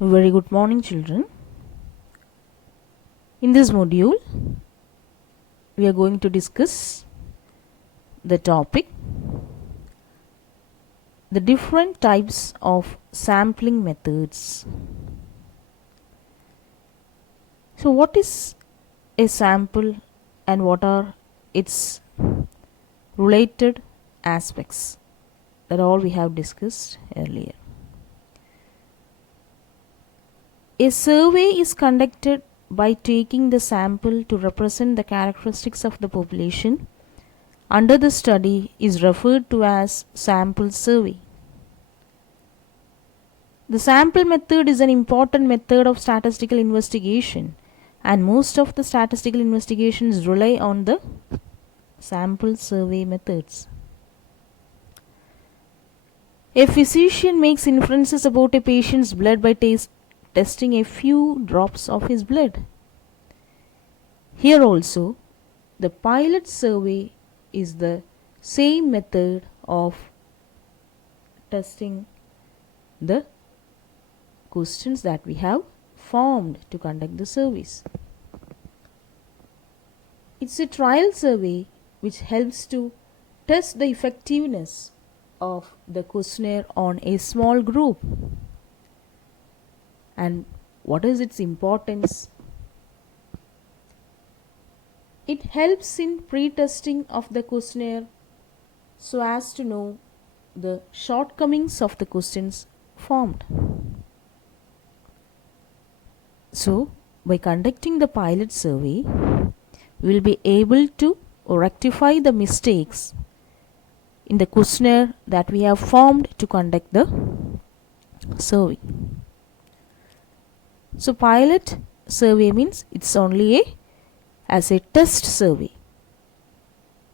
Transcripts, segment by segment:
Very good morning, children. In this module, we are going to discuss the topic the different types of sampling methods. So, what is a sample and what are its related aspects? That all we have discussed earlier. A survey is conducted by taking the sample to represent the characteristics of the population under the study is referred to as sample survey. The sample method is an important method of statistical investigation, and most of the statistical investigations rely on the sample survey methods. A physician makes inferences about a patient's blood by testing a few drops of his blood. Here also, the pilot survey is the same method of testing the questions that we have formed to conduct the surveys. It's a trial survey which helps to test the effectiveness of the questionnaire on a small group. And what is its importance? It helps in pre-testing of the questionnaire so as to know the shortcomings of the questions formed. So, by conducting the pilot survey, we will be able to rectify the mistakes in the questionnaire that we have formed to conduct the survey. So, pilot survey means it's only as a test survey,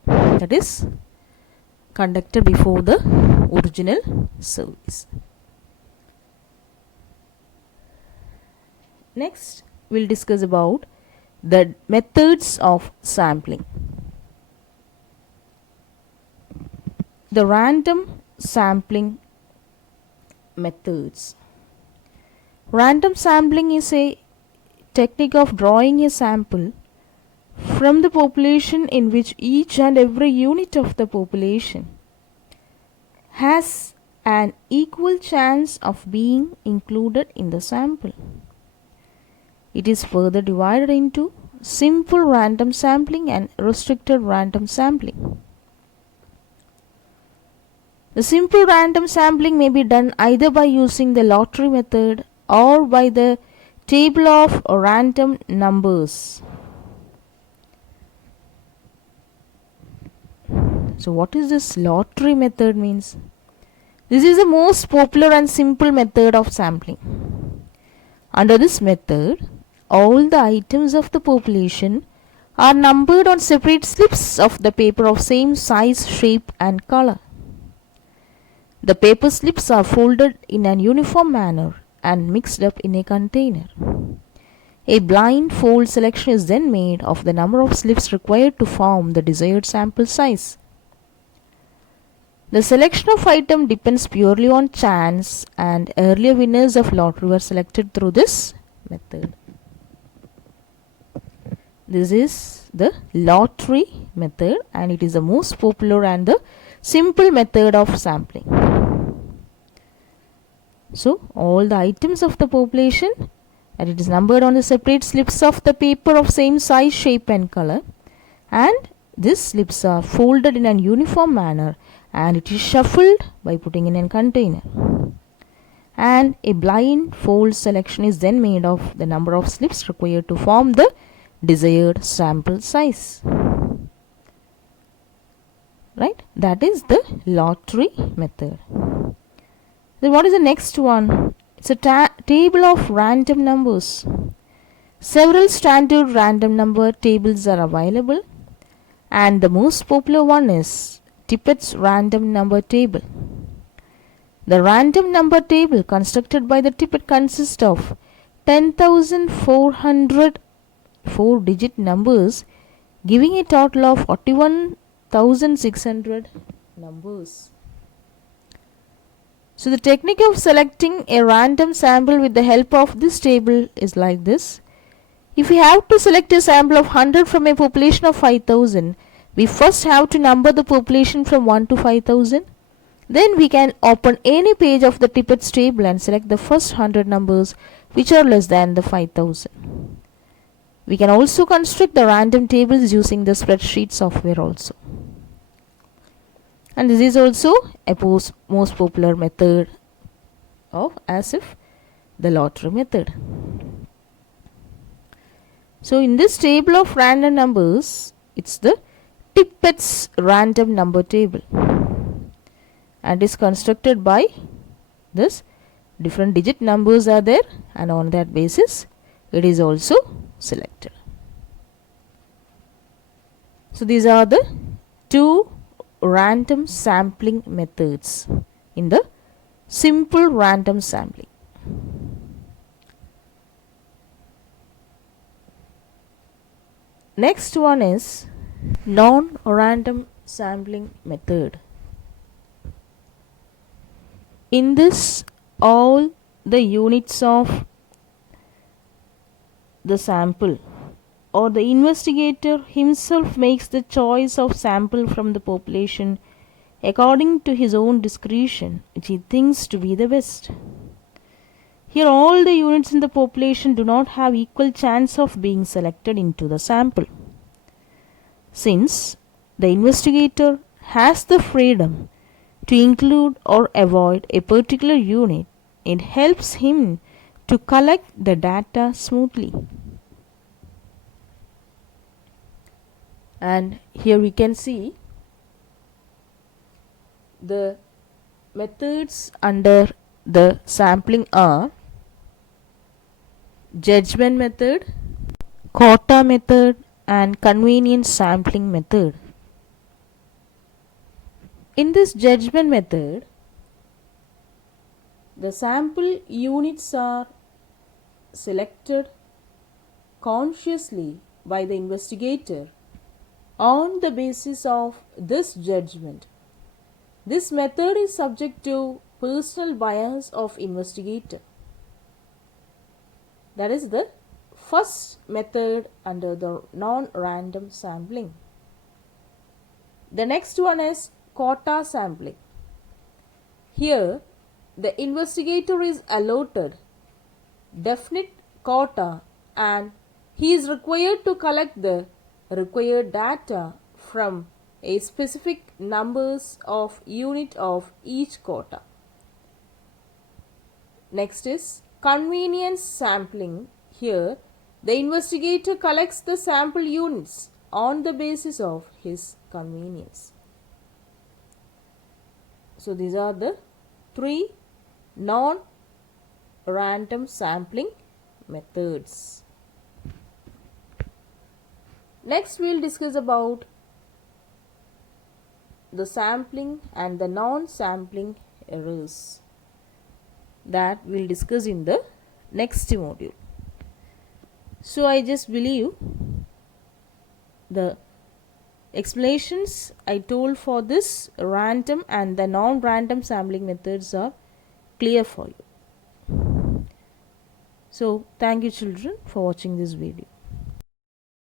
that is conducted before the original surveys. Next, we'll discuss about the methods of sampling. The random sampling methods. Random sampling is a technique of drawing a sample from the population in which each and every unit of the population has an equal chance of being included in the sample. It is further divided into simple random sampling and restricted random sampling. The simple random sampling may be done either by using the lottery method or by the table of random numbers. So, what is this lottery method means? This is the most popular and simple method of sampling. Under this method, all the items of the population are numbered on separate slips of the paper of same size, shape and color. The paper slips are folded in an uniform manner and mixed up in a container. A blind fold selection is then made of the number of slips required to form the desired sample size. The selection of item depends purely on chance, and earlier winners of lottery were selected through this method. This is the lottery method, and it is the most popular and the simple method of sampling. So, all the items of the population, and it is numbered on the separate slips of the paper of same size, shape and color, and these slips are folded in an uniform manner and it is shuffled by putting in a container. And a blind fold selection is then made of the number of slips required to form the desired sample size. Right? That is the lottery method. Then what is the next one? It's a table of random numbers. Several standard random number tables are available, and the most popular one is Tippett's random number table. The random number table constructed by the Tippett consists of 10,400 4-digit numbers, giving a total of 41,600 numbers. So the technique of selecting a random sample with the help of this table is like this. If we have to select a sample of 100 from a population of 5000, we first have to number the population from 1 to 5000. Then we can open any page of the Tippett's table and select the first 100 numbers which are less than the 5000. We can also construct the random tables using the spreadsheet software also. And this is also a most popular method of as if the lottery method. So in this table of random numbers, it's the Tippett's random number table and is constructed by this different digit numbers are there, and on that basis it is also selected. So these are the two random sampling methods in the simple random sampling. Next one is non-random sampling method. In this, all the units of the sample or the investigator himself makes the choice of sample from the population according to his own discretion, which he thinks to be the best. Here all the units in the population do not have equal chance of being selected into the sample. Since the investigator has the freedom to include or avoid a particular unit, it helps him to collect the data smoothly. And here we can see the methods under the sampling are judgment method, quota method, and convenience sampling method. In this judgment method, the sample units are selected consciously by the investigator on the basis of this judgment. This method is subject to personal bias of investigator. That is the first method under the non-random sampling. The next one is quota sampling. Here, the investigator is allotted definite quota and he is required to collect the required data from a specific numbers of unit of each quota. Next is convenience sampling. Here, the investigator collects the sample units on the basis of his convenience. So these are the three non-random sampling methods. Next we will discuss about the sampling and the non-sampling errors that we will discuss in the next module. So I just believe the explanations I told for this random and the non-random sampling methods are clear for you. So thank you children for watching this video.